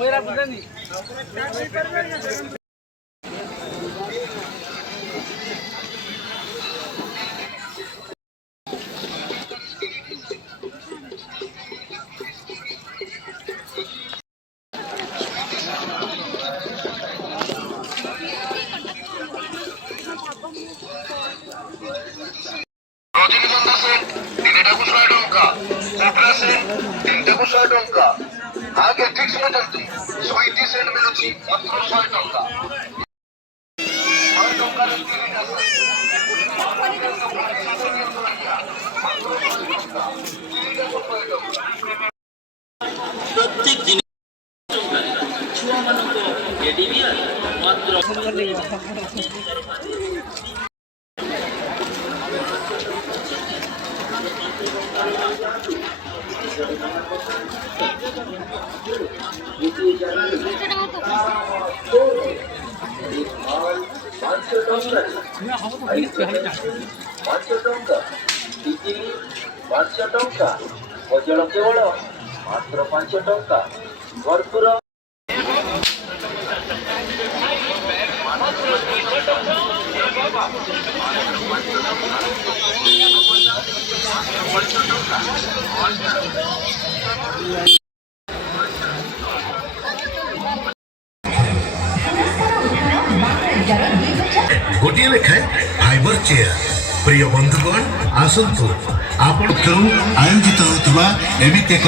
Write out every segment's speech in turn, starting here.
मेरा पता नहीं। রজনীগন্ধা সেট 3 টাকা 100 টাকা, কোবরা সেট 3 টাকা 100 টাকা। আগে ঠিক শুনেছেন, সুইটি সেট মিলুଛି মাত্র 100 টাকা। 100 টাকার 3টা সেট। প্রত্যেক দিন ଛୁଆମାନଙ୍କୁ ଟେଡି ବିୟର ମାତ୍ର ଭଜଳ କେବଳ ମାତ୍ର 5 ଟଙ୍କା। ଭରପୁର गोटे लेखाए फाइबर चेयर। प्रिय बंधुगण आसतु आपण आयोजित होता एमती एक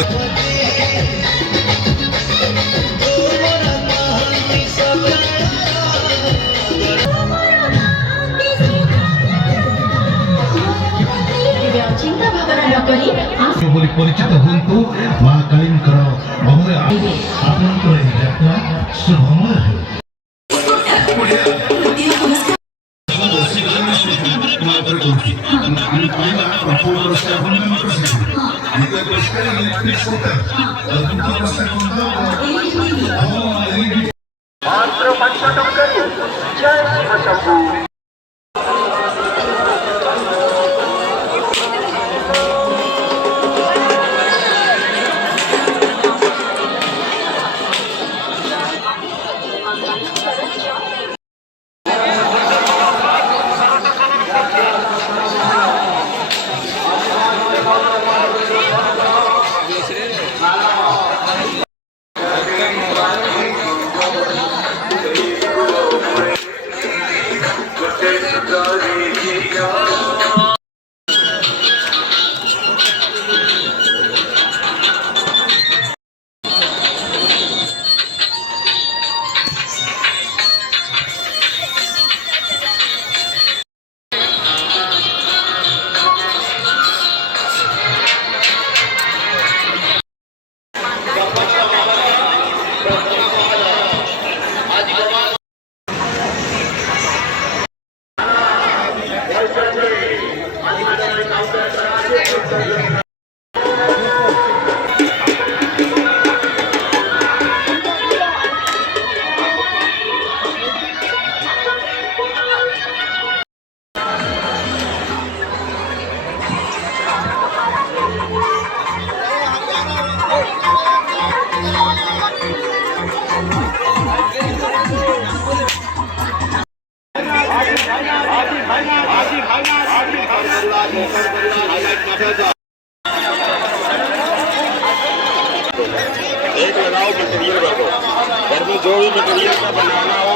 परिचित हूँ माँ काली अमय आपंकर यात्रा शुभमय है। मात्र 5 टक्के। जय शिव शंभू। एक लगाओ मटेरियल भरो, घर में जो भी मटेरियल का बनाना हो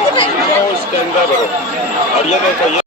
उसके अंदर भरो। और ये देखो ये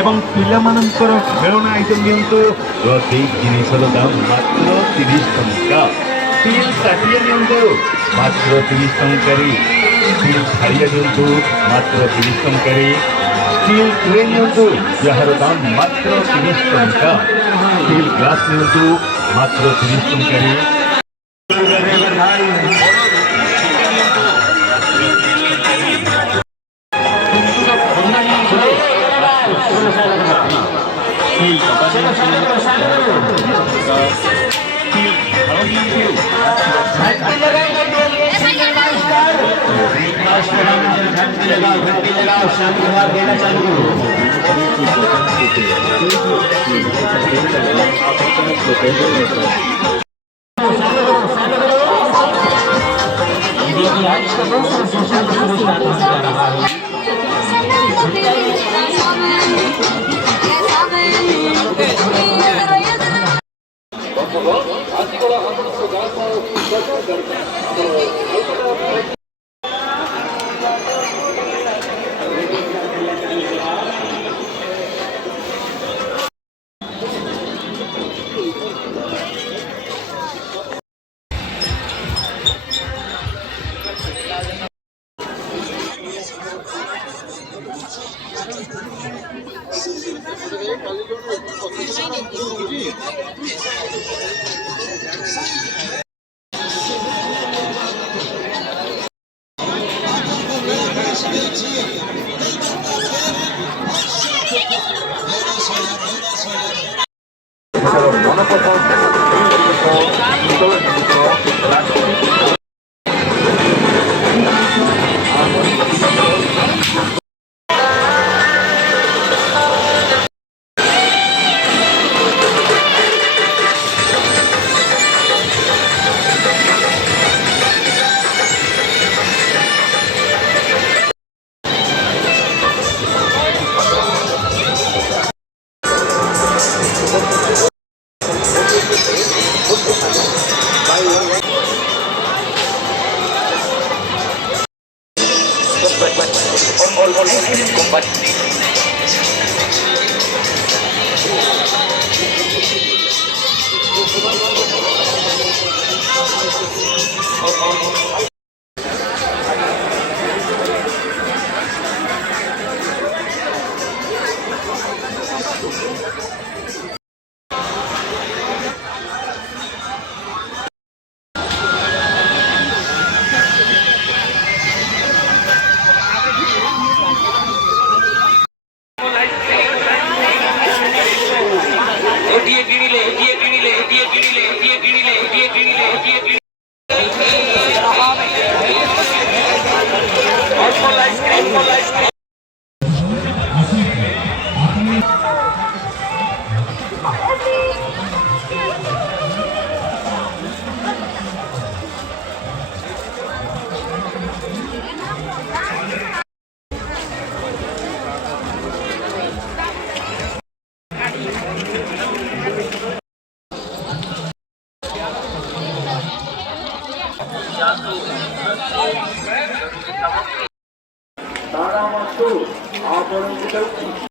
এবং ପିଲାମାନଙ୍କର ଖେଳଣା ଆଇଟମ୍ ଦିଅନ୍ତୁ। ପ୍ରତ୍ୟେକ ଜିନିଷର ଦାମ ମାତ୍ର 30 ଟଙ୍କା। ଷ୍ଟିଲ୍ ତାଟିଆ ଦିଅନ୍ତୁ ମାତ୍ର 30 ଟଙ୍କାରେ। ଷ୍ଟିଲ୍ ଥାଳିଆ ଦିଅନ୍ତୁ ମାତ୍ର 30 ଟଙ୍କାରେ। ଷ୍ଟିଲ୍ ଟ୍ରେ ନିଅନ୍ତୁ ଯାହାର ଦାମ ମାତ୍ର 30 ଟଙ୍କା। ଷ୍ଟିଲ୍ ଗ୍ଲାସ୍ ନିଅନ୍ତୁ ମାତ୍ର 30 ଟଙ୍କାରେ। Dia gini le, dia gini le, dia gini le, dia gini le, dia gini le, dia gini le. ତାର ମାସୁ ଆପଣଙ୍କୁ